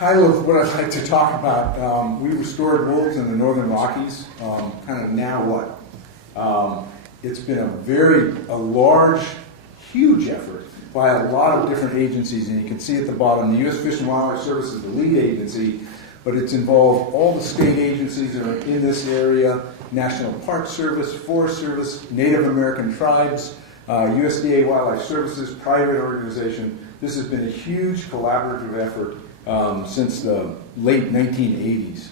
title of what I'd like to talk about, we restored wolves in the Northern Rockies. Kind of now what? It's been a large, huge effort by a lot of different agencies, and you can see at the bottom, the U.S. Fish and Wildlife Service is the lead agency, but it's involved all the state agencies that are in this area, National Park Service, Forest Service, Native American tribes, USDA Wildlife Services, private organization. This has been a huge collaborative effort since the late 1980s.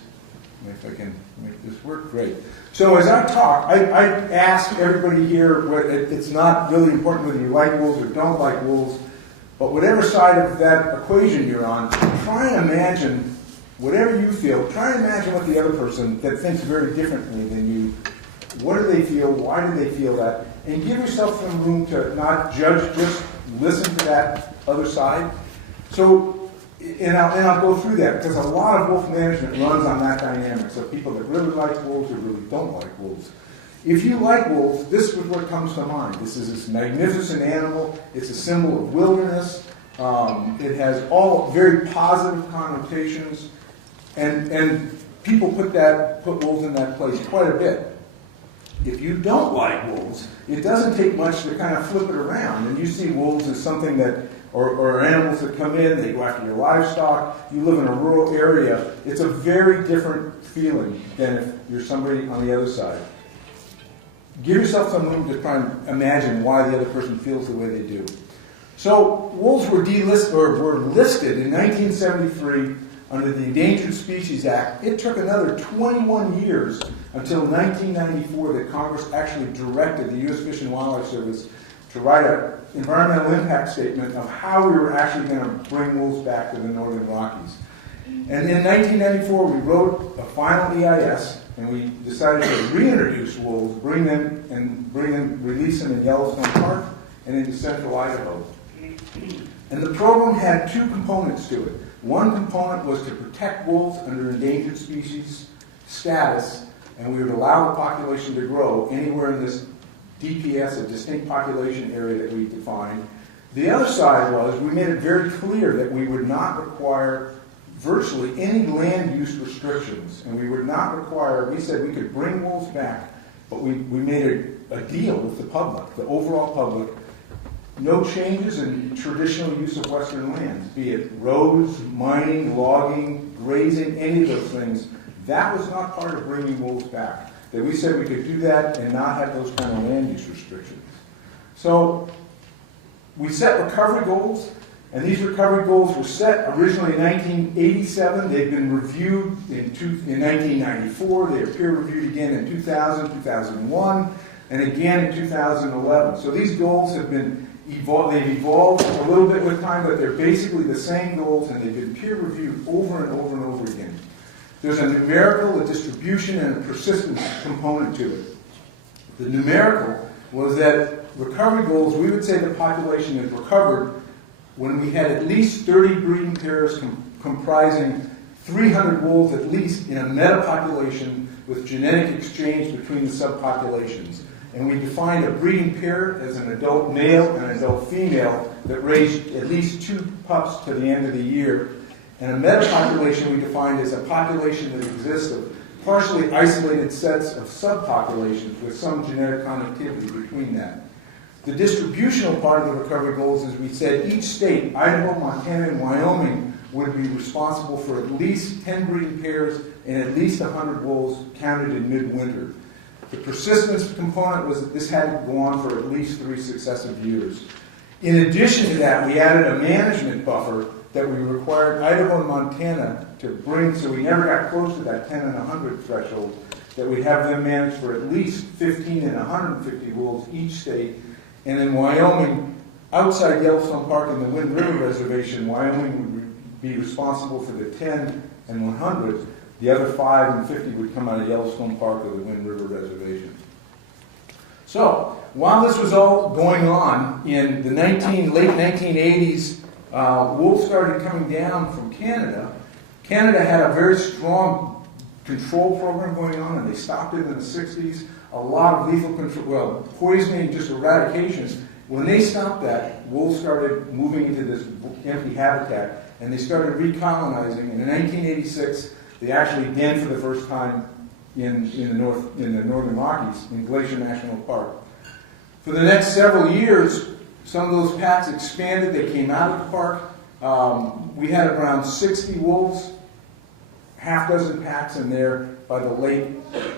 If I can make this work, great. So as I talk, I ask everybody here, it's not really important whether you like wolves or don't like wolves, but whatever side of that equation you're on, try and imagine, whatever you feel, try and imagine what the other person that thinks very differently than you, what do they feel, why do they feel that, and give yourself some room to not judge, just listen to that other side. So, and I'll go through that, because a lot of wolf management runs on that dynamic. So people that really like wolves or really don't like wolves. If you like wolves, this is what comes to mind. This is this magnificent animal. It's a symbol of wilderness. It has all very positive connotations. And people put wolves in that place quite a bit. If you don't like wolves, it doesn't take much to kind of flip it around. And you see wolves as something that, or animals that come in, they go after your livestock, you live in a rural area, it's a very different feeling than if you're somebody on the other side. Give yourself some room to try and imagine why the other person feels the way they do. So wolves were listed in 1973 under the Endangered Species Act. It took another 21 years until 1994 that Congress actually directed the U.S. Fish and Wildlife Service to write an environmental impact statement of how we were actually going to bring wolves back to the Northern Rockies. And in 1994, we wrote a final EIS, and we decided to reintroduce wolves, release them in Yellowstone Park and into central Idaho. And the program had two components to it. One component was to protect wolves under endangered species status, and we would allow the population to grow anywhere in this DPS, a distinct population area that we defined. The other side was we made it very clear that we would not require virtually any land use restrictions, and we would not require, we said we could bring wolves back, but we made a deal with the public, the overall public, no changes in traditional use of Western lands, be it roads, mining, logging, grazing, any of those things. That was not part of bringing wolves back. That we said we could do that and not have those kind of land use restrictions. So we set recovery goals, and these recovery goals were set originally in 1987. They've been reviewed in 1994. They were peer reviewed again in 2000, 2001, and again in 2011. So these goals have been they've evolved a little bit with time, but they're basically the same goals, and they've been peer reviewed over and over and over again. There's a numerical, a distribution, and a persistence component to it. The numerical was that recovery goals, we would say the population is recovered when we had at least 30 breeding pairs comprising 300 wolves at least in a metapopulation with genetic exchange between the subpopulations. And we defined a breeding pair as an adult male and an adult female that raised at least 2 pups to the end of the year. And a metapopulation we defined as a population that exists of partially isolated sets of subpopulations with some genetic connectivity between that. The distributional part of the recovery goals is we said each state, Idaho, Montana, and Wyoming, would be responsible for at least 10 breeding pairs and at least 100 wolves counted in midwinter. The persistence component was that this had to go on for at least 3 successive years. In addition to that, we added a management buffer that we required Idaho and Montana to bring, so we never got close to that 10 and 100 threshold, that we'd have them manage for at least 15 and 150 wolves each state. And in Wyoming, outside Yellowstone Park and the Wind River Reservation, Wyoming would be responsible for the 10 and 100. The other 5 and 50 would come out of Yellowstone Park or the Wind River Reservation. So, while this was all going on, in the late 1980s, wolves started coming down from Canada. Canada had a very strong control program going on, and they stopped it in the 60s. A lot of lethal control, poisoning, just eradications. When they stopped that, wolves started moving into this empty habitat, and they started recolonizing. And in 1986, they actually denned for the first time in the Northern Rockies, in Glacier National Park. For the next several years, some of those packs expanded. They came out of the park. We had around 60 wolves, half dozen packs in there by the late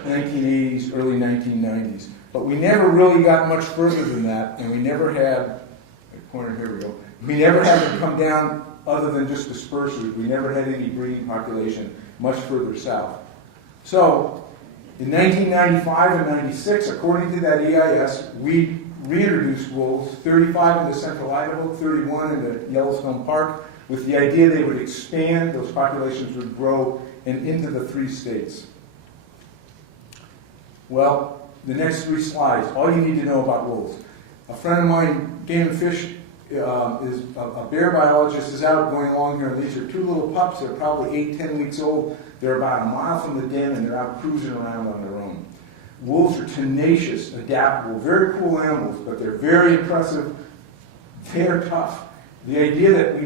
1980s, early 1990s. But we never really got much further than that, and we never had, here we go, we never had them come down other than just dispersers. We never had any breeding population much further south. So, in 1995 and 96, according to that EIS, we reintroduced wolves, 35 into central Idaho, 31 into Yellowstone Park, with the idea they would expand, those populations would grow, and into the 3 states. Well, the next 3 slides, all you need to know about wolves. A friend of mine, Game and Fish, is a bear biologist, is out going along here, and these are 2 little pups. They're probably 8, 10 weeks old. They're about a mile from the den, and they're out cruising around on their own. Wolves are tenacious, adaptable, very cool animals, but they're very impressive. They're tough. The idea that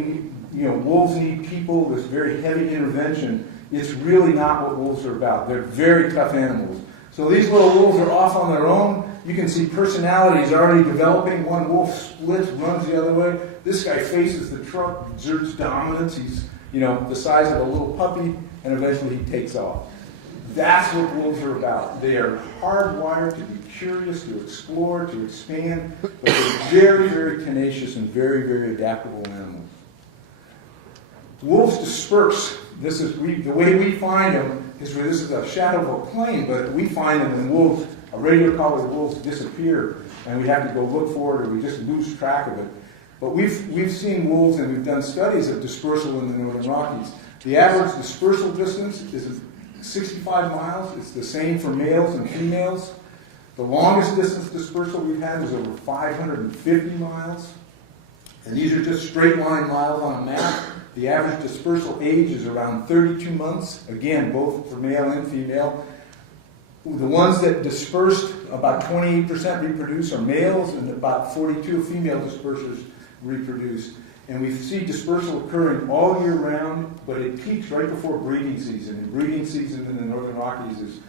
wolves need people, this very heavy intervention, it's really not what wolves are about. They're very tough animals. So these little wolves are off on their own. You can see personalities already developing. One wolf splits, runs the other way. This guy faces the truck, exerts dominance. He's, the size of a little puppy, and eventually he takes off. That's what wolves are about. They are hardwired to be curious, to explore, to expand, but they're very, very tenacious and very, very adaptable animals. Wolves disperse. This is the way we find them is where this is a shadow of a plane, but we find them when wolves, radio-collared wolves, disappear, and we have to go look for it, or we just lose track of it. But we've seen wolves, and we've done studies of dispersal in the Northern Rockies. The average dispersal distance is 65 miles. It's the same for males and females. The longest distance dispersal we've had is over 550 miles. And these are just straight line miles on a map. The average dispersal age is around 32 months. Again, both for male and female. The ones that dispersed, about 28% reproduce, are males, and about 42 female dispersers reproduce. And we see dispersal occurring all year round, but it peaks right before breeding season. And breeding season in the Northern Rockies is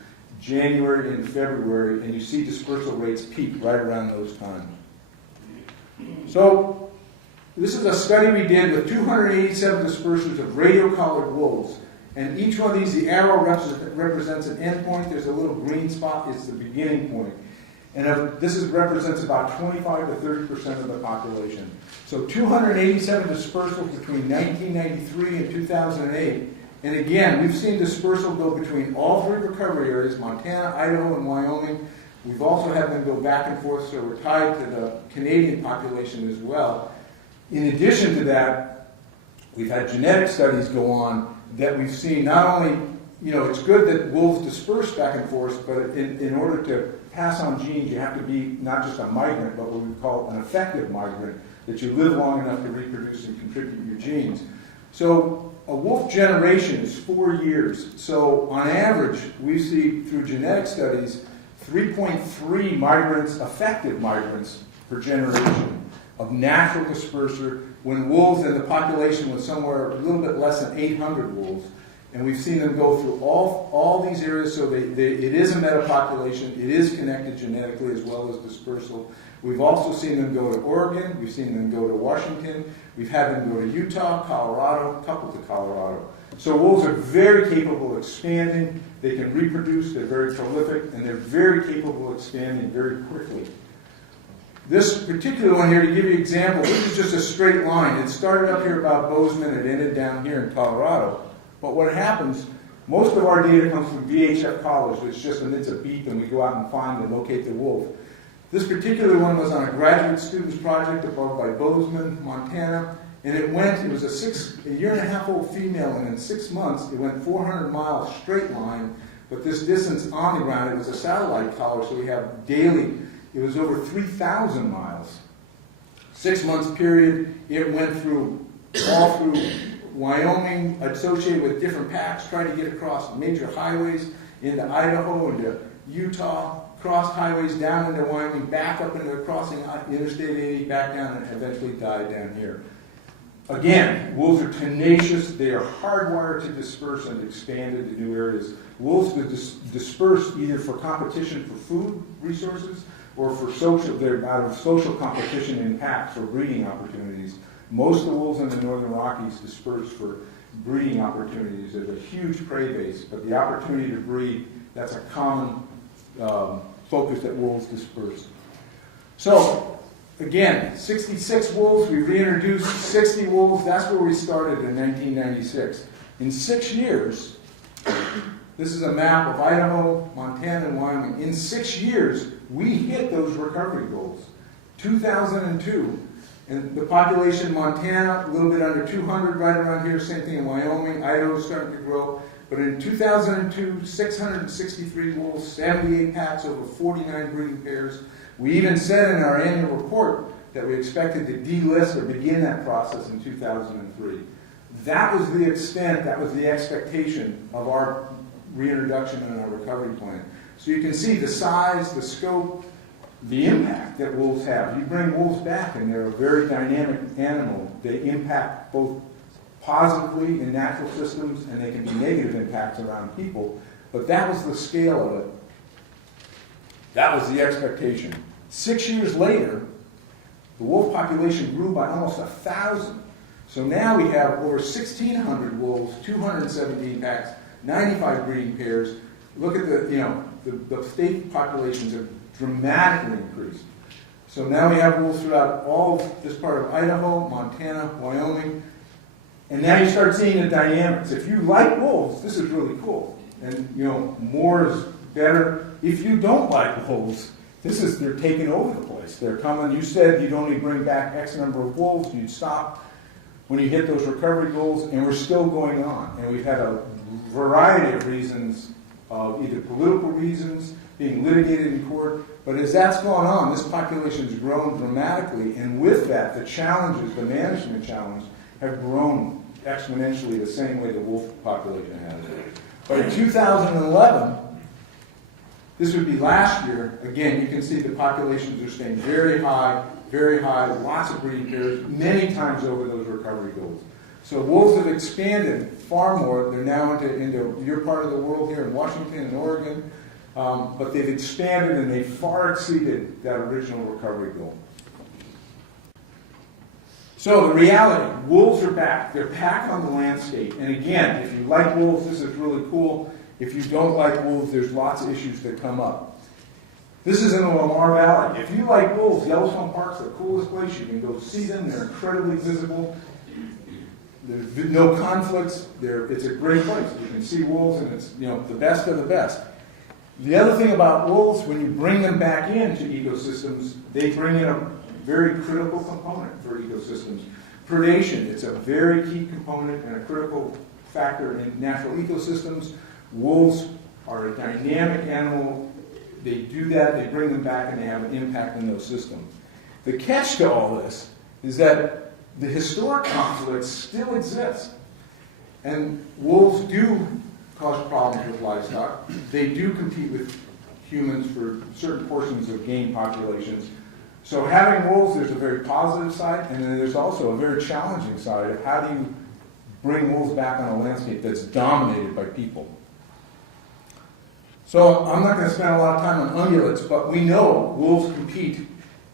January and February, and you see dispersal rates peak right around those times. So, this is a study we did with 287 dispersers of radio-collared wolves. And each one of these, the arrow represents an endpoint. There's a little green spot. It's the beginning point. And represents about 25 to 30% of the population. So 287 dispersals between 1993 and 2008. And again, we've seen dispersal go between all 3 recovery areas, Montana, Idaho, and Wyoming. We've also had them go back and forth, so we're tied to the Canadian population as well. In addition to that, we've had genetic studies go on that we've seen not only, it's good that wolves disperse back and forth, but in order to pass on genes, you have to be not just a migrant, but what we call an effective migrant, that you live long enough to reproduce and contribute your genes. So a wolf generation is 4 years. So on average, we see through genetic studies 3.3 migrants, effective migrants, per generation of natural disperser, when wolves in the population was somewhere a little bit less than 800 wolves. And we've seen them go through all these areas, so it is a metapopulation, it is connected genetically as well as dispersal. We've also seen them go to Oregon, we've seen them go to Washington, we've had them go to Utah, Colorado, coupled to Colorado. So wolves are very capable of expanding, they can reproduce, they're very prolific, and they're very capable of expanding very quickly. This particular one here, to give you an example, this is just a straight line. It started up here about Bozeman, it ended down here in Colorado. But what happens, most of our data comes from VHF collars, which just emits a beep and we go out and find and locate the wolf. This particular one was on a graduate student's project above by Bozeman, Montana, and it was a year-and-a-half-old female, and in 6 months it went 400 miles straight line, but this distance on the ground, it was a satellite collar, so we have daily, it was over 3,000 miles. 6 months period, it went all through Wyoming, associated with different packs, trying to get across major highways into Idaho, into Utah, crossed highways down into Wyoming, back up into crossing Interstate 80, back down, and eventually died down here. Again, wolves are tenacious. They are hardwired to disperse and expand into new areas. Wolves disperse either for competition for food resources or for social. They're out of social competition in packs for breeding opportunities. Most of the wolves in the northern Rockies disperse for breeding opportunities. There's a huge prey base, but the opportunity to breed, that's a common focus that wolves disperse. So, again, 66 wolves, we reintroduced 60 wolves. That's where we started in 1996. In 6 years, this is a map of Idaho, Montana, and Wyoming. In 6 years, we hit those recovery goals. 2002, and the population in Montana, a little bit under 200 right around here, same thing in Wyoming. Idaho's starting to grow. But in 2002, 663 wolves, 78 packs, over 49 breeding pairs. We even said in our annual report that we expected to delist or begin that process in 2003. That was the extent, that was the expectation of our reintroduction and our recovery plan. So you can see the size, the scope, the impact that wolves have. You bring wolves back and they're a very dynamic animal. They impact both positively in natural systems and they can be negative impacts around people. But that was the scale of it. That was the expectation. 6 years later, the wolf population grew by almost 1,000. So now we have over 1,600 wolves, 217 packs, 95 breeding pairs. Look at the state populations have dramatically increased. So now we have wolves throughout all of this part of Idaho, Montana, Wyoming. And now you start seeing the dynamics. If you like wolves, this is really cool. And more is better. If you don't like wolves, they're taking over the place. They're coming. You said you'd only bring back X number of wolves. You'd stop when you hit those recovery goals, and we're still going on. And we've had a variety of reasons, either political reasons, being litigated in court. But as that's gone on, this population's grown dramatically, and with that, the challenges, the management challenge, have grown exponentially the same way the wolf population has. By 2011, this would be last year. Again, you can see the populations are staying very high, lots of breeding pairs, many times over those recovery goals. So wolves have expanded far more. They're now into your part of the world here in Washington and Oregon, but they've expanded and they far exceeded that original recovery goal. So the reality, wolves are back. They're back on the landscape. And again, if you like wolves, this is really cool. If you don't like wolves, there's lots of issues that come up. This is in the Lamar Valley. If you like wolves, Yellowstone Park's the coolest place. You can go see them. They're incredibly visible. There's no conflicts. It's a great place. You can see wolves, and it's the best of the best. The other thing about wolves, when you bring them back into ecosystems, they bring in a very critical component for ecosystems. Predation, it's a very key component and a critical factor in natural ecosystems. Wolves are a dynamic animal. They do that, they bring them back, and they have an impact in those systems. The catch to all this is that the historic conflicts still exist. And wolves do cause problems with livestock. They do compete with humans for certain portions of game populations. So having wolves, there's a very positive side, and then there's also a very challenging side of how do you bring wolves back on a landscape that's dominated by people. So I'm not going to spend a lot of time on ungulates, but we know wolves compete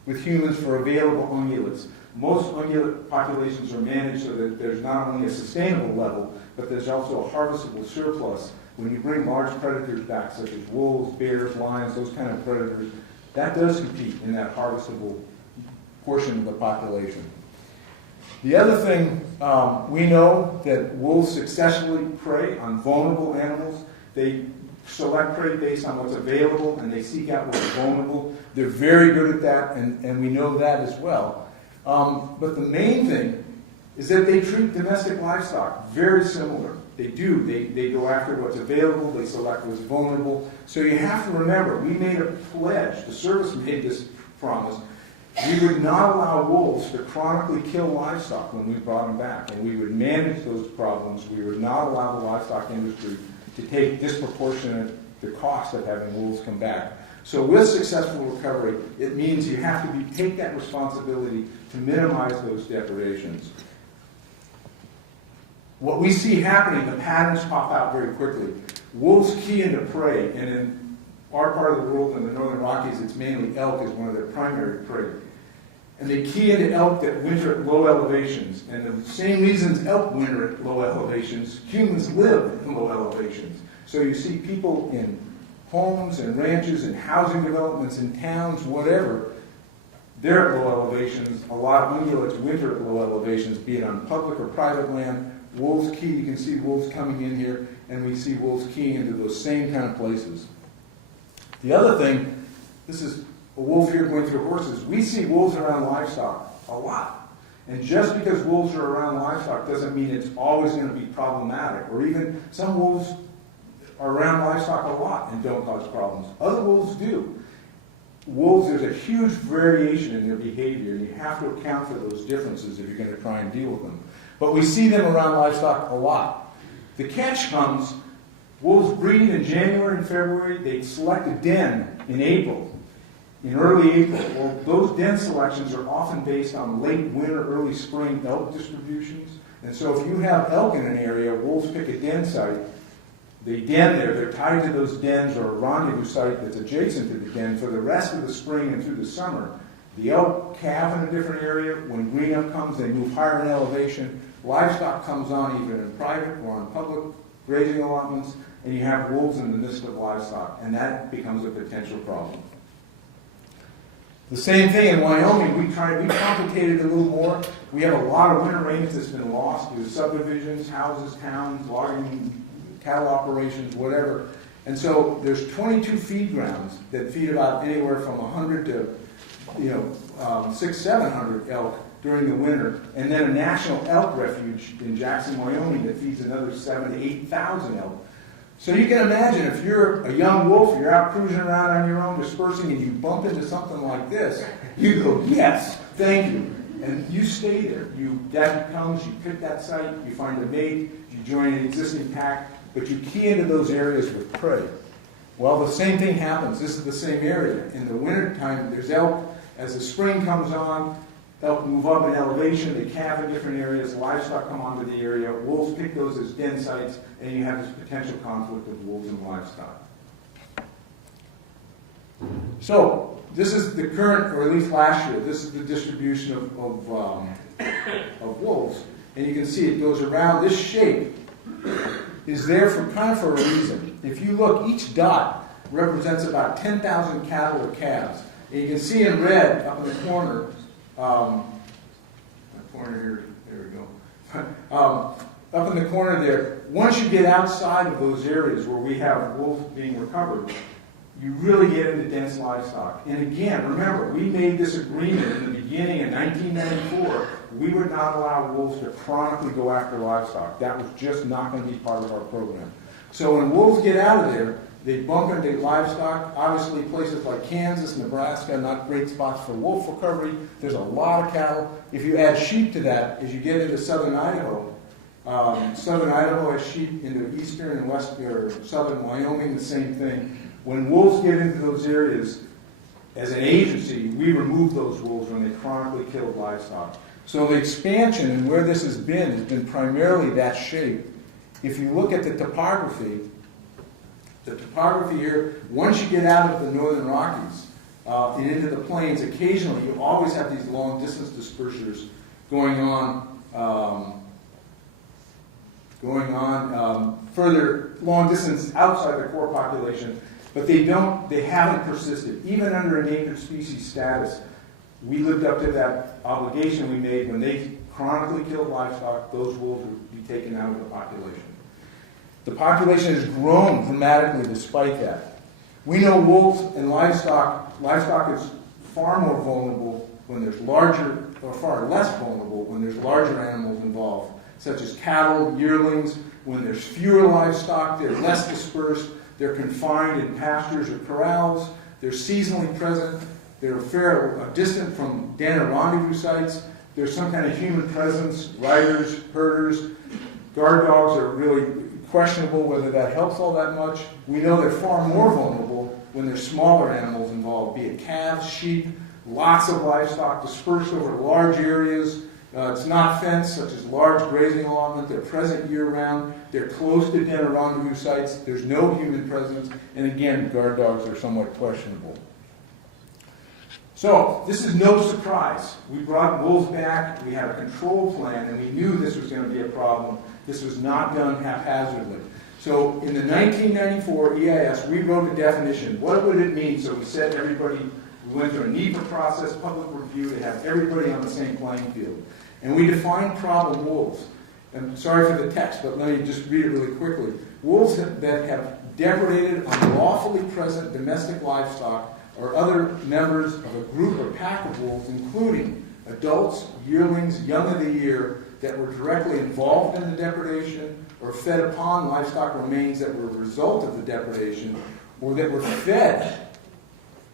with humans for available ungulates. Most ungulate populations are managed so that there's not only a sustainable level, but there's also a harvestable surplus. When you bring large predators back, such as wolves, bears, lions, those kind of predators, that does compete in that harvestable portion of the population. The other thing, we know that wolves successfully prey on vulnerable animals. They select prey based on what's available, and they seek out what's vulnerable. They're very good at that, and we know that as well. But the main thing is that they treat domestic livestock very similar. They do. They go after what's available. They select what's vulnerable. So you have to remember, we made a pledge. The service made this promise. We would not allow wolves to chronically kill livestock when we brought them back, and we would manage those problems. We would not allow the livestock industry to take disproportionate the cost of having wolves come back. So with successful recovery, it means you have to take that responsibility to minimize those depredations. what we see happening, the patterns pop out very quickly. Wolves key into prey, and in our part of the world, in the Northern Rockies, it's mainly elk as one of their primary prey. And they key into elk that winter at low elevations. And the same reasons elk winter at low elevations, humans live in low elevations. So you see people in homes and ranches and housing developments in towns, whatever, they're at low elevations. A lot of ungulates winter at low elevations, be it on public or private land. Wolves key, you can see wolves coming in here, and we see wolves keying into those same kind of places. The other thing, this is a wolf here going through horses. We see wolves around livestock a lot. And just because wolves are around livestock doesn't mean it's always going to be problematic. Or even some wolves are around livestock a lot and don't cause problems. Other wolves do. Wolves, there's a huge variation in their behavior, and you have to account for those differences if you're going to try and deal with them. But we see them around livestock a lot. The catch comes, wolves breed in January and February. They select a den in April. In early April, well, those den selections are often based on late winter, early spring elk distributions. And so if you have elk in an area, wolves pick a den site. They den there, they're tied to those dens or a rendezvous site that's adjacent to the den for the rest of the spring and through the summer. The elk calve in a different area. When green up comes, they move higher in elevation. Livestock comes on either in private or on public grazing allotments, and you have wolves in the midst of livestock, and that becomes a potential problem. The same thing in Wyoming. We complicated it a little more. We have a lot of winter range that's been lost due to subdivisions, houses, towns, logging, cattle operations, whatever. And so there's 22 feed grounds that feed about anywhere from 100 to 600, 700 elk during the winter, and then a national elk refuge in Jackson, Wyoming that feeds another 7,000 to 8,000 elk. So you can imagine if you're a young wolf, you're out cruising around on your own, dispersing, and you bump into something like this, you go, yes, thank you. And you stay there. That comes, you pick that site, you find a mate, you join an existing pack, but you key into those areas with prey. Well, the same thing happens. This is the same area. In the wintertime, there's elk. As the spring comes on, elk move up in elevation, they calve in different areas, livestock come onto the area, wolves pick those as den sites, and you have this potential conflict of wolves and livestock. So, this is the current, or at least last year, this is the distribution of wolves. And you can see it goes around. This shape is there for a reason. If you look, each dot represents about 10,000 cattle or calves. And you can see in red up in the corner, here, there we go. Up in the corner there, once you get outside of those areas where we have wolves being recovered, you really get into dense livestock. And again, remember, we made this agreement in the beginning in 1994. We would not allow wolves to chronically go after livestock. That was just not going to be part of our program. So when wolves get out of there, they bump into livestock. Obviously, places like Kansas, Nebraska, not great spots for wolf recovery. There's a lot of cattle. If you add sheep to that, as you get into southern Idaho, has sheep into eastern and western or southern Wyoming, the same thing. When wolves get into those areas, as an agency, we remove those wolves when they chronically killed livestock. So the expansion and where this has been primarily that shape. If you look at the topography here, once you get out of the Northern Rockies and into the plains, occasionally you always have these long distance dispersers going on further long distance outside the core population, but they haven't persisted. Even under endangered species status, we lived up to that obligation we made. When they chronically killed livestock, those wolves would be taken out of the population. The population has grown dramatically despite that. We know wolves and livestock is far more vulnerable when there's larger, or far less vulnerable when there's larger animals involved, such as cattle, yearlings. When there's fewer livestock, they're less dispersed, they're confined in pastures or corrals, they're seasonally present, they're distant from den or rendezvous sites, there's some kind of human presence, riders, herders. Guard dogs are really questionable whether that helps all that much. We know they're far more vulnerable when there's smaller animals involved, be it calves, sheep, lots of livestock dispersed over large areas, It's not fenced, such as large grazing allotment. They're present year-round. They're close to dinner rendezvous sites. There's no human presence. And again, guard dogs are somewhat questionable. So, this is no surprise. We brought wolves back. We had a control plan, and we knew this was going to be a problem. This was not done haphazardly. So, in the 1994 EIS, we wrote a definition. What would it mean? So we said everybody, we went through a NEPA process, public review, to have everybody on the same playing field. And we defined problem wolves. I'm sorry for the text, but let me just read it really quickly. Wolves that have depredated unlawfully present domestic livestock or other members of a group or pack of wolves, including adults, yearlings, young of the year, that were directly involved in the depredation or fed upon livestock remains that were a result of the depredation, or that were fed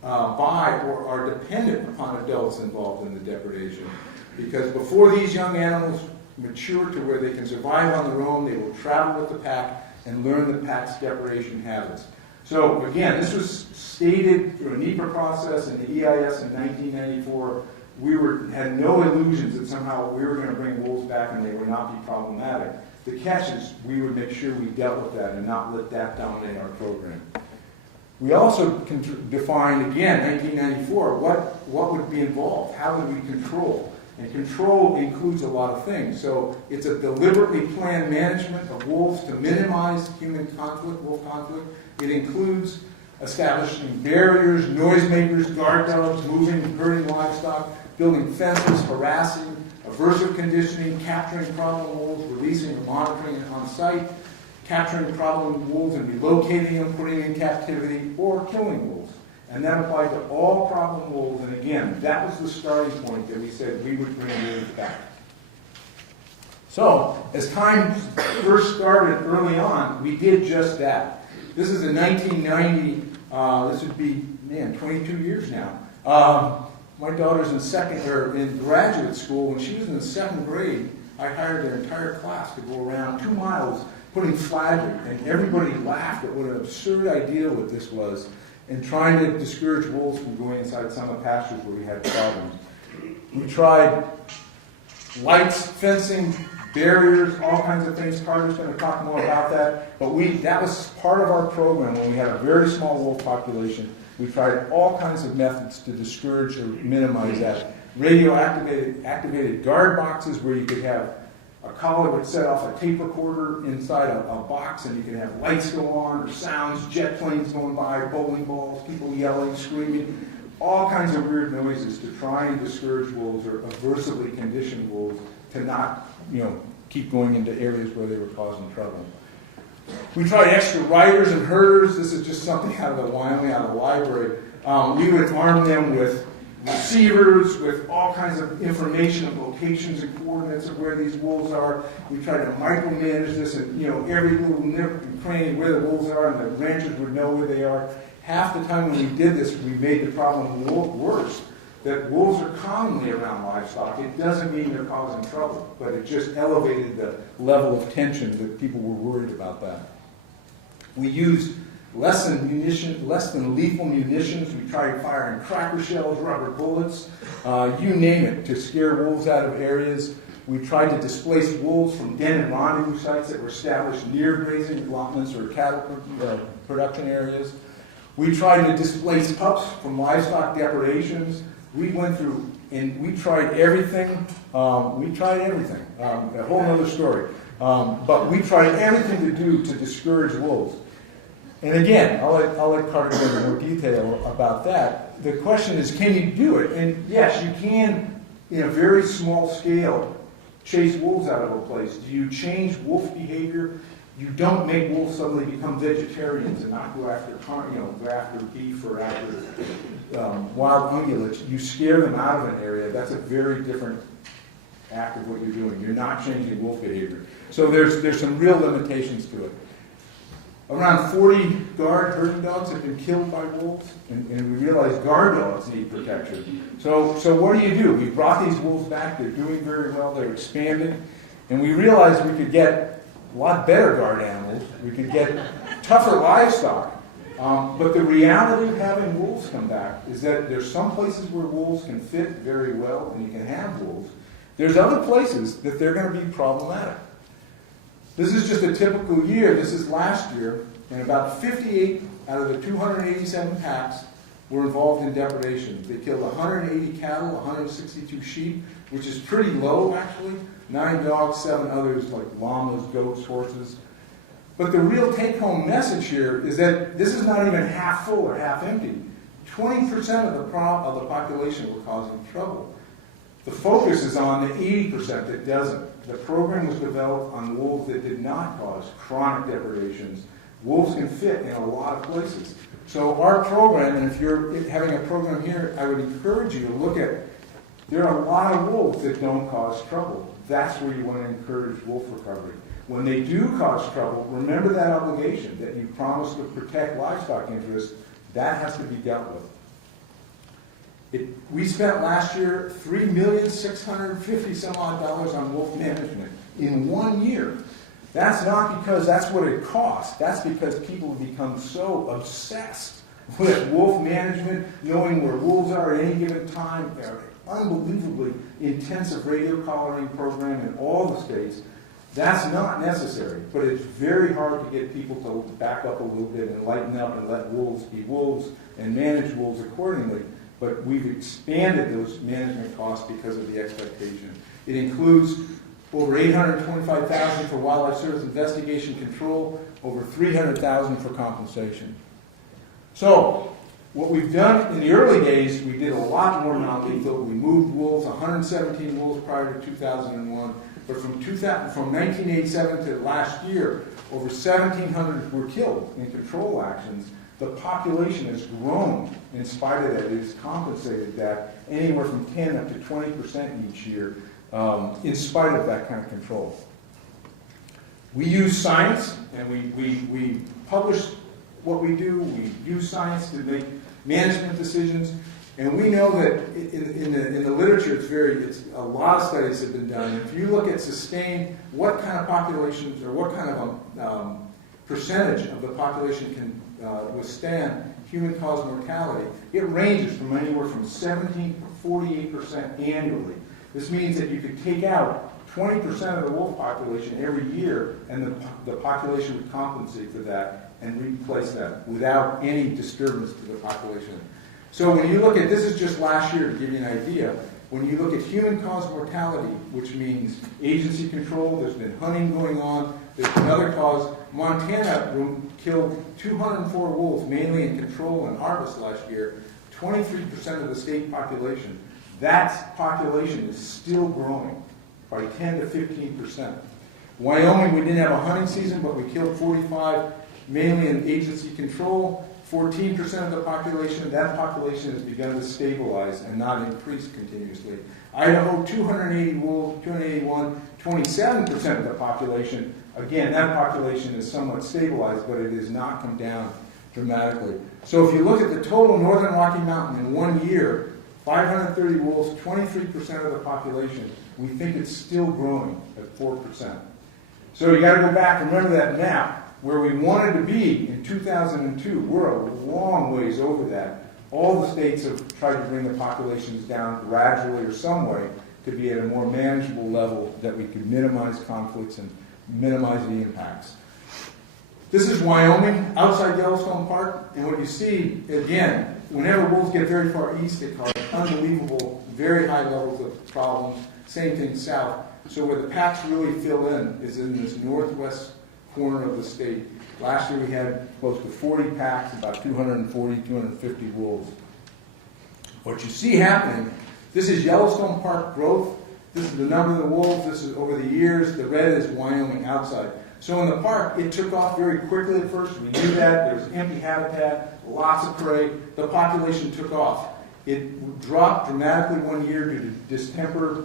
by or are dependent upon adults involved in the depredation. Because before these young animals mature to where they can survive on their own, they will travel with the pack and learn the pack's depredation habits. So again, this was stated through a NEPA process in the EIS in 1994. We had no illusions that somehow we were going to bring wolves back and they would not be problematic. The catch is we would make sure we dealt with that and not let that dominate our program. We also defined, again, 1994, what would be involved? How would we control? And control includes a lot of things. So it's a deliberately planned management of wolves to minimize human conflict, wolf conflict. It includes establishing barriers, noisemakers, guard dogs, moving and herding livestock, building fences, harassing, aversive conditioning, capturing problem wolves, releasing or monitoring it on site, capturing problem wolves and relocating them, putting in captivity, or killing wolves. And that applied to all problem wolves. And again, that was the starting point that we said we would bring wolves back. So, as time first started early on, we did just that. This is in 1990. This would be, 22 years now. My daughter's in graduate school. When she was in the 2nd grade, I hired their entire class to go around 2 miles putting flagging, and everybody laughed at what an absurd idea what this was, and trying to discourage wolves from going inside some of the pastures where we had problems. We tried lights, fencing, barriers, all kinds of things. Carter's going to talk more about that. But that was part of our program when we had a very small wolf population. We tried all kinds of methods to discourage or minimize that. Radio-activated guard boxes where you could have a collar would set off a tape recorder inside a box, and you can have lights go on, or sounds, jet planes going by, bowling balls, people yelling, screaming, all kinds of weird noises to try and discourage wolves or aversively condition wolves to not, keep going into areas where they were causing trouble. We tried extra riders and herders. This is just something out of the Wyoming, out of the library. We would arm them with receivers, with all kinds of information of locations and coordinates of where these wolves are. We tried to micromanage this, and every little nook and cranny where the wolves are, and the ranchers would know where they are. Half the time when we did this, we made the problem worse. That wolves are commonly around livestock. It doesn't mean they're causing trouble, but it just elevated the level of tension that people were worried about that. We used less than lethal munitions. We tried firing cracker shells, rubber bullets, you name it, to scare wolves out of areas. We tried to displace wolves from den and rendezvous sites that were established near grazing allotments or cattle production areas. We tried to displace pups from livestock depredations. We went through and we tried everything. A whole other story. But we tried everything to do to discourage wolves. And again, I'll let Carter go into more detail about that. The question is, can you do it? And yes, you can, in a very small scale, chase wolves out of a place. Do you change wolf behavior? You don't make wolves suddenly become vegetarians and not go after beef or after wild ungulates. You scare them out of an area. That's a very different act of what you're doing. You're not changing wolf behavior. So there's some real limitations to it. Around 40 guard herding dogs have been killed by wolves, and we realize guard dogs need protection. So what do? We brought these wolves back. They're doing very well. They're expanding. And we realized we could get a lot better guard animals. We could get tougher livestock. But the reality of having wolves come back is that there's some places where wolves can fit very well, and you can have wolves. There's other places that they're going to be problematic. This is just a typical year. This is last year, and about 58 out of the 287 packs were involved in depredation. They killed 180 cattle, 162 sheep, which is pretty low actually, 9 dogs, 7 others like llamas, goats, horses. But the real take-home message here is that this is not even half full or half empty. 20% of the population were causing trouble. The focus is on the 80% that doesn't. The program was developed on wolves that did not cause chronic depredations. Wolves can fit in a lot of places. So our program, and if you're having a program here, I would encourage you to look at, there are a lot of wolves that don't cause trouble. That's where you want to encourage wolf recovery. When they do cause trouble, remember that obligation that you promised to protect livestock interests. That has to be dealt with. We spent last year $3,650,000 some odd on wolf management in 1 year. That's not because that's what it costs. That's because people have become so obsessed with wolf management, knowing where wolves are at any given time. They're unbelievably intensive radio collaring program in all the states. That's not necessary, but it's very hard to get people to back up a little bit and lighten up and let wolves be wolves and manage wolves accordingly. But we've expanded those management costs because of the expectation. It includes over $825,000 for Wildlife Service investigation control, over $300,000 for compensation. So, what we've done in the early days, we did a lot more non-lethal. We moved wolves, 117 wolves prior to 2001. But from 1987 to last year, over 1,700 were killed in control actions. The population has grown in spite of that. It has compensated that anywhere from 10 up to 20% each year in spite of that kind of control. We use science, and we publish what we do. We use science to make management decisions. And we know that in the literature, it's a lot of studies have been done. If you look at sustained, what kind of populations or what kind of percentage of the population can withstand human-caused mortality, it ranges from anywhere from 17 to 48% annually. This means that you could take out 20% of the wolf population every year, and the population would compensate for that and replace that without any disturbance to the population. So when you look at, this is just last year to give you an idea, when you look at human-caused mortality, which means agency control, there's been hunting going on, there's another cause. Montana killed 204 wolves, mainly in control and harvest last year, 23% of the state population. That population is still growing by 10 to 15%. Wyoming, we didn't have a hunting season, but we killed 45, mainly in agency control. 14% of the population, that population has begun to stabilize and not increase continuously. Idaho, 280 wolves, 281, 27% of the population. Again, that population is somewhat stabilized, but it has not come down dramatically. So if you look at the total northern Rocky Mountain in 1 year, 530 wolves, 23% of the population, we think it's still growing at 4%. So you got to go back and remember that map. Where we wanted to be in 2002, we're a long ways over that. All the states have tried to bring the populations down gradually or some way to be at a more manageable level that we could minimize conflicts and minimize the impacts. This is Wyoming, outside Yellowstone Park, and what you see, again, whenever wolves get very far east, they cause unbelievable, very high levels of problems. Same thing south. So where the packs really fill in is in this northwest corner of the state. Last year we had close to 40 packs, about 240, 250 wolves. What you see happening, this is Yellowstone Park growth. This is the number of the wolves. This is over the years. The red is Wyoming outside. So in the park, it took off very quickly at first. We knew that. There was empty habitat, lots of prey. The population took off. It dropped dramatically 1 year due to distemper,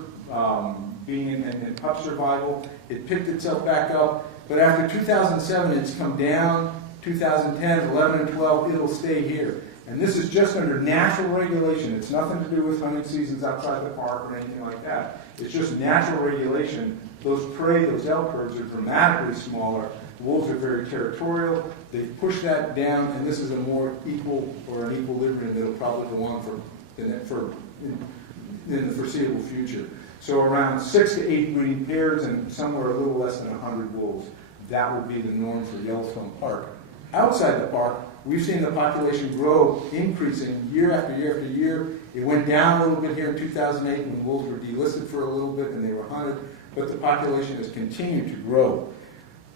being in pup survival. It picked itself back up. But after 2007, it's come down. 2010, 11, and 12, it'll stay here. And this is just under natural regulation. It's nothing to do with hunting seasons outside the park or anything like that. It's just natural regulation. Those prey, those elk herds are dramatically smaller. The wolves are very territorial. They push that down, and this is a more equal or an equilibrium that will probably go on in the foreseeable future. So around 6 to 8 breeding pairs and somewhere a little less than 100 wolves. That would be the norm for Yellowstone Park. Outside the park, we've seen the population grow, increasing year after year after year. It went down a little bit here in 2008 when wolves were delisted for a little bit and they were hunted, but the population has continued to grow.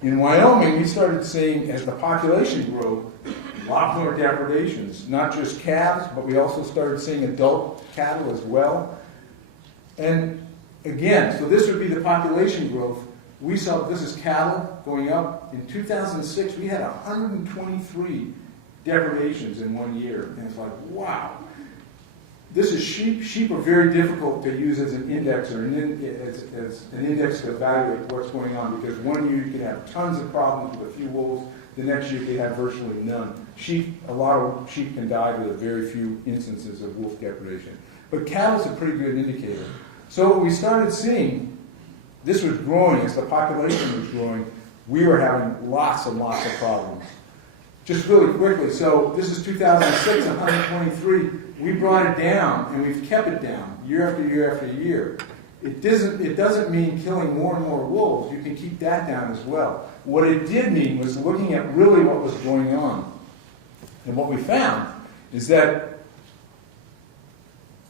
In Wyoming, we started seeing, as the population grew, a lot more depredations, not just calves, but we also started seeing adult cattle as well. And again, so this would be the population growth. We saw, this is cattle going up. In 2006, we had 123 depredations in 1 year. And it's like, wow. This is sheep. Sheep are very difficult to use as an index or as an index to evaluate what's going on, because 1 year you can have tons of problems with a few wolves, the next year you can have virtually none. Sheep, a lot of sheep can die with a very few instances of wolf depredation. But cattle's a pretty good indicator. So what we started seeing, this was growing as the population was growing, we were having lots and lots of problems. Just really quickly, so this is 2006, 123. We brought it down, and we've kept it down year after year after year. It doesn't mean killing more and more wolves. You can keep that down as well. What it did mean was looking at really what was going on. And what we found is that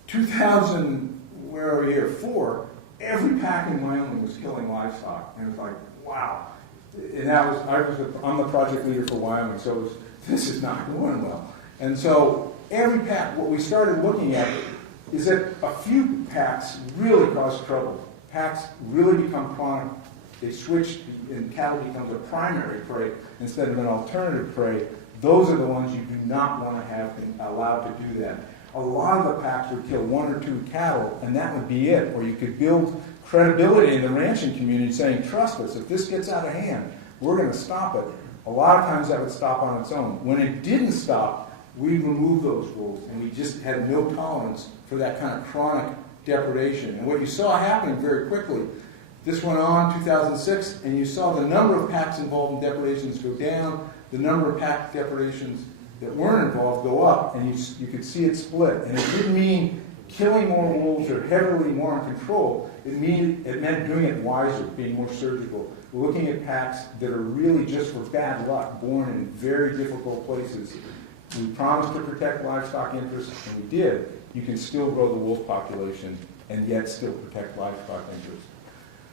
2004, every pack in Wyoming was killing livestock. And it was like, wow. And I I'm the project leader for Wyoming, so this is not going well. And so every pack, what we started looking at is that a few packs really cause trouble. Packs really become chronic. They switch, and cattle becomes a primary prey instead of an alternative prey. Those are the ones you do not want to have allowed to do that. A lot of the packs would kill 1 or 2 cattle, and that would be it. Or you could build credibility in the ranching community saying, trust us, if this gets out of hand, we're going to stop it. A lot of times that would stop on its own. When it didn't stop, we removed those wolves, and we just had no tolerance for that kind of chronic depredation. And what you saw happening very quickly, this went on 2006, and you saw the number of packs involved in depredations go down, the number of pack depredations that weren't involved go up, and you could see it split. And it didn't mean killing more wolves or heavily more in control. It meant doing it wiser, being more surgical, looking at packs that are really just for bad luck, born in very difficult places. We promised to protect livestock interests, and we did. You can still grow the wolf population and yet still protect livestock interests.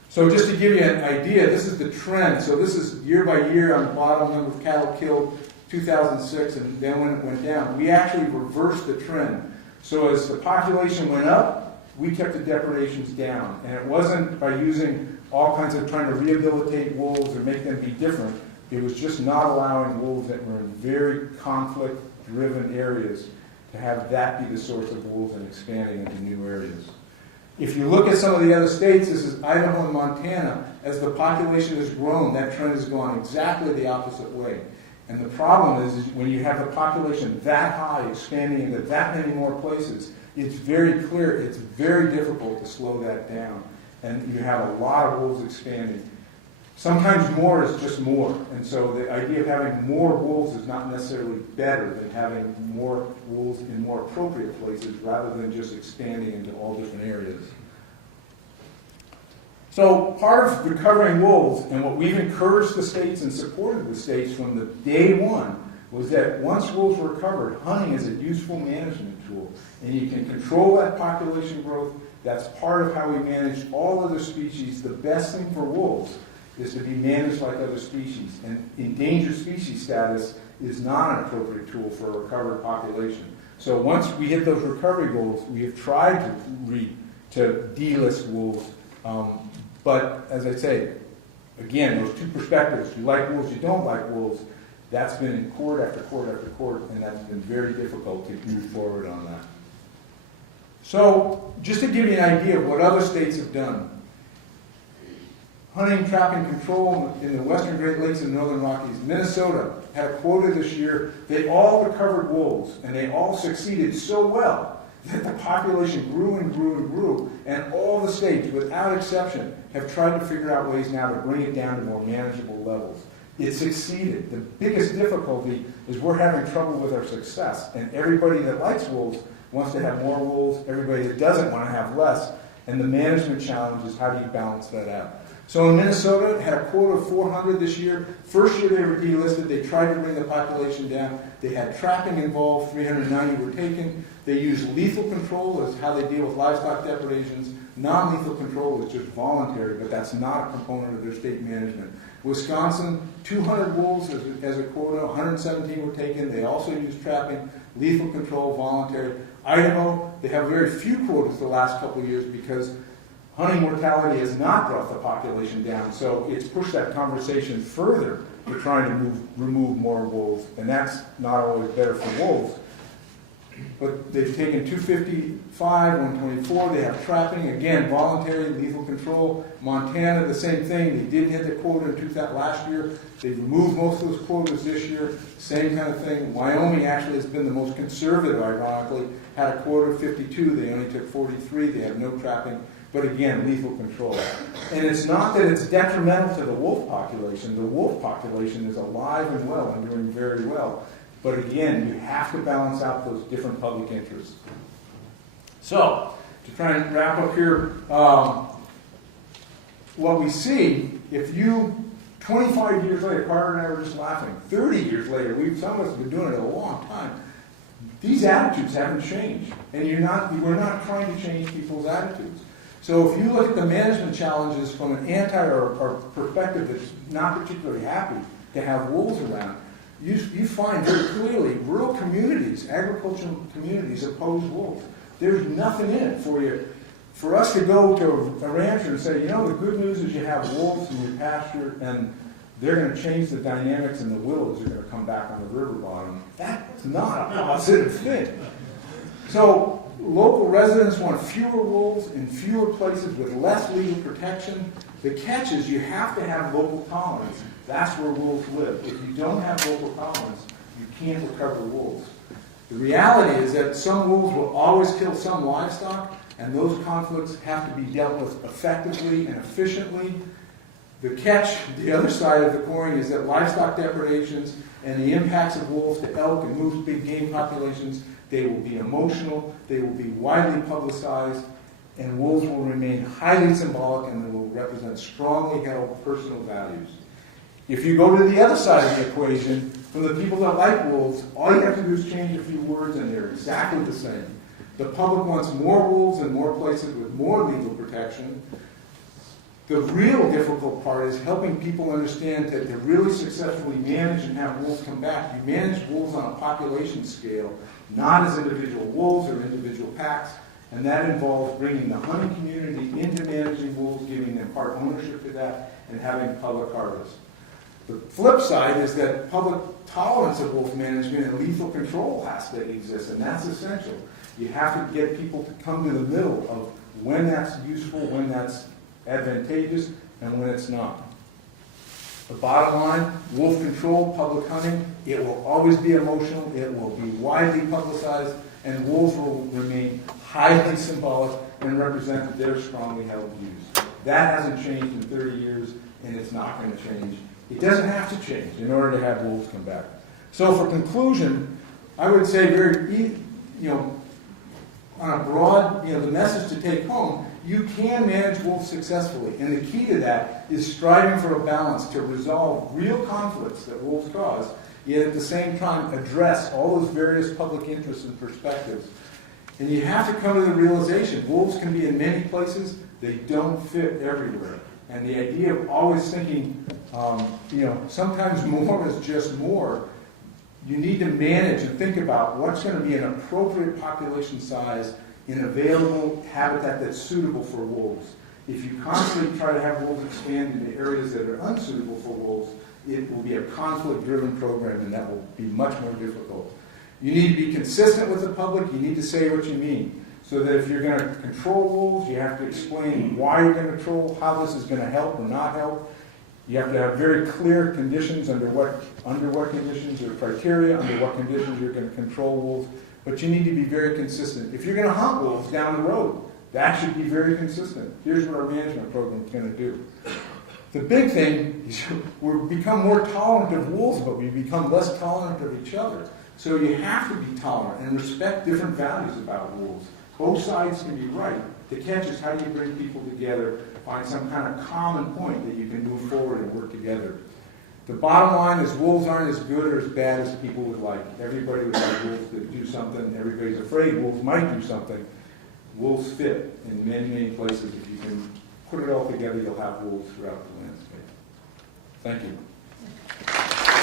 So just to give you an idea, this is the trend. So this is year by year on the bottom, number of cattle killed, 2006, and then when it went down, we actually reversed the trend. So as the population went up, we kept the depredations down. And it wasn't by using all kinds of trying to rehabilitate wolves or make them be different. It was just not allowing wolves that were in very conflict-driven areas to have that be the source of wolves and expanding into new areas. If you look at some of the other states, this is Idaho and Montana, as the population has grown, that trend has gone exactly the opposite way. And the problem is when you have the population that high, expanding into that many more places, it's very clear, it's very difficult to slow that down. And you have a lot of wolves expanding. Sometimes more is just more. And so the idea of having more wolves is not necessarily better than having more wolves in more appropriate places rather than just expanding into all different areas. So part of recovering wolves, and what we've encouraged the states and supported the states from the day one, was that once wolves were recovered, hunting is a useful management tool. And you can control that population growth. That's part of how we manage all other species. The best thing for wolves is to be managed like other species. And endangered species status is not an appropriate tool for a recovered population. So once we hit those recovery goals, we have tried to delist wolves. But as I say, again, those two perspectives, you like wolves, you don't like wolves, that's been in court after court after court, and that's been very difficult to move forward on that. So just to give you an idea of what other states have done, hunting, trapping, control in the western Great Lakes and northern Rockies. Minnesota had a quota this year. They all recovered wolves, and they all succeeded so well that the population grew and grew and grew. And all the states, without exception, have tried to figure out ways now to bring it down to more manageable levels. It succeeded. The biggest difficulty is we're having trouble with our success. And everybody that likes wolves wants to have more wolves. Everybody that doesn't want to have less. And the management challenge is how do you balance that out? So in Minnesota, it had a quota of 400 this year. First year they were delisted, they tried to bring the population down. They had trapping involved, 390 were taken. They used lethal control as how they deal with livestock depredations. Non-lethal control is just voluntary, but that's not a component of their state management. Wisconsin, 200 wolves as a quota, 117 were taken. They also used trapping, lethal control, voluntary. Idaho, they have very few quotas the last couple of years because hunting mortality has not brought the population down, so it's pushed that conversation further to trying to remove more wolves, and that's not always better for wolves. But they've taken 255, 124, they have trapping, again, voluntary, lethal control. Montana, the same thing, they didn't hit the quota last year. They've removed most of those quotas this year, same kind of thing. Wyoming actually has been the most conservative, ironically, had a quota of 52, they only took 43, they have no trapping. But again, lethal control. And it's not that it's detrimental to the wolf population. The wolf population is alive and well and doing very well. But again, you have to balance out those different public interests. So, to try and wrap up here, what we see, if you, 25 years later, Carter and I were just laughing, 30 years later, some of us have been doing it a long time, these attitudes haven't changed. And we're not trying to change people's attitudes. So if you look at the management challenges from an or perspective that's not particularly happy to have wolves around, you find very clearly rural communities, agricultural communities oppose wolves. There's nothing in it for you. For us to go to a rancher and say, you know, the good news is you have wolves in your pasture and they're going to change the dynamics and the willows are going to come back on the river bottom. That's not a positive thing. So local residents want fewer wolves in fewer places with less legal protection. The catch is you have to have local tolerance. That's where wolves live. If you don't have local tolerance, you can't recover wolves. The reality is that some wolves will always kill some livestock, and those conflicts have to be dealt with effectively and efficiently. The catch, the other side of the coin, is that livestock depredations and the impacts of wolves to elk and moose, big game populations, they will be emotional, they will be widely publicized, and wolves will remain highly symbolic and they will represent strongly held personal values. If you go to the other side of the equation, from the people that like wolves, all you have to do is change a few words and they're exactly the same. The public wants more wolves in more places with more legal protection. The real difficult part is helping people understand that to really successfully manage and have wolves come back, you manage wolves on a population scale, not as individual wolves or individual packs, and that involves bringing the hunting community into managing wolves, giving them part ownership to that, and having public harvest. The flip side is that public tolerance of wolf management and lethal control has to exist, and that's essential. You have to get people to come to the middle of when that's useful, when that's advantageous, and when it's not. The bottom line, wolf control, public hunting, it will always be emotional, it will be widely publicized, and wolves will remain highly symbolic and represent their strongly held views. That hasn't changed in 30 years, and it's not going to change. It doesn't have to change in order to have wolves come back. So for conclusion, I would say on a broad, the message to take home, you can manage wolves successfully. And the key to that is striving for a balance to resolve real conflicts that wolves cause, yet at the same time address all those various public interests and perspectives. And you have to come to the realization, wolves can be in many places, they don't fit everywhere. And the idea of always thinking, sometimes more is just more. You need to manage and think about what's going to be an appropriate population size in available habitat that's suitable for wolves. If you constantly try to have wolves expand into areas that are unsuitable for wolves, it will be a conflict-driven program, and that will be much more difficult. You need to be consistent with the public. You need to say what you mean. So that if you're going to control wolves, you have to explain why you're going to control, how this is going to help or not help. You have to have very clear conditions under what conditions or criteria, under what conditions you're going to control wolves. But you need to be very consistent. If you're going to hunt wolves down the road, that should be very consistent. Here's what our management program is going to do. The big thing is we've become more tolerant of wolves, but we become less tolerant of each other. So you have to be tolerant and respect different values about wolves. Both sides can be right, The catch is, how do you bring people together, find some kind of common point that you can move forward and work together? The bottom line is wolves aren't as good or as bad as people would like. Everybody would like wolves to do something. Everybody's afraid wolves might do something. Wolves fit in many, many places. If you can put it all together, you'll have wolves throughout the landscape. Thank you.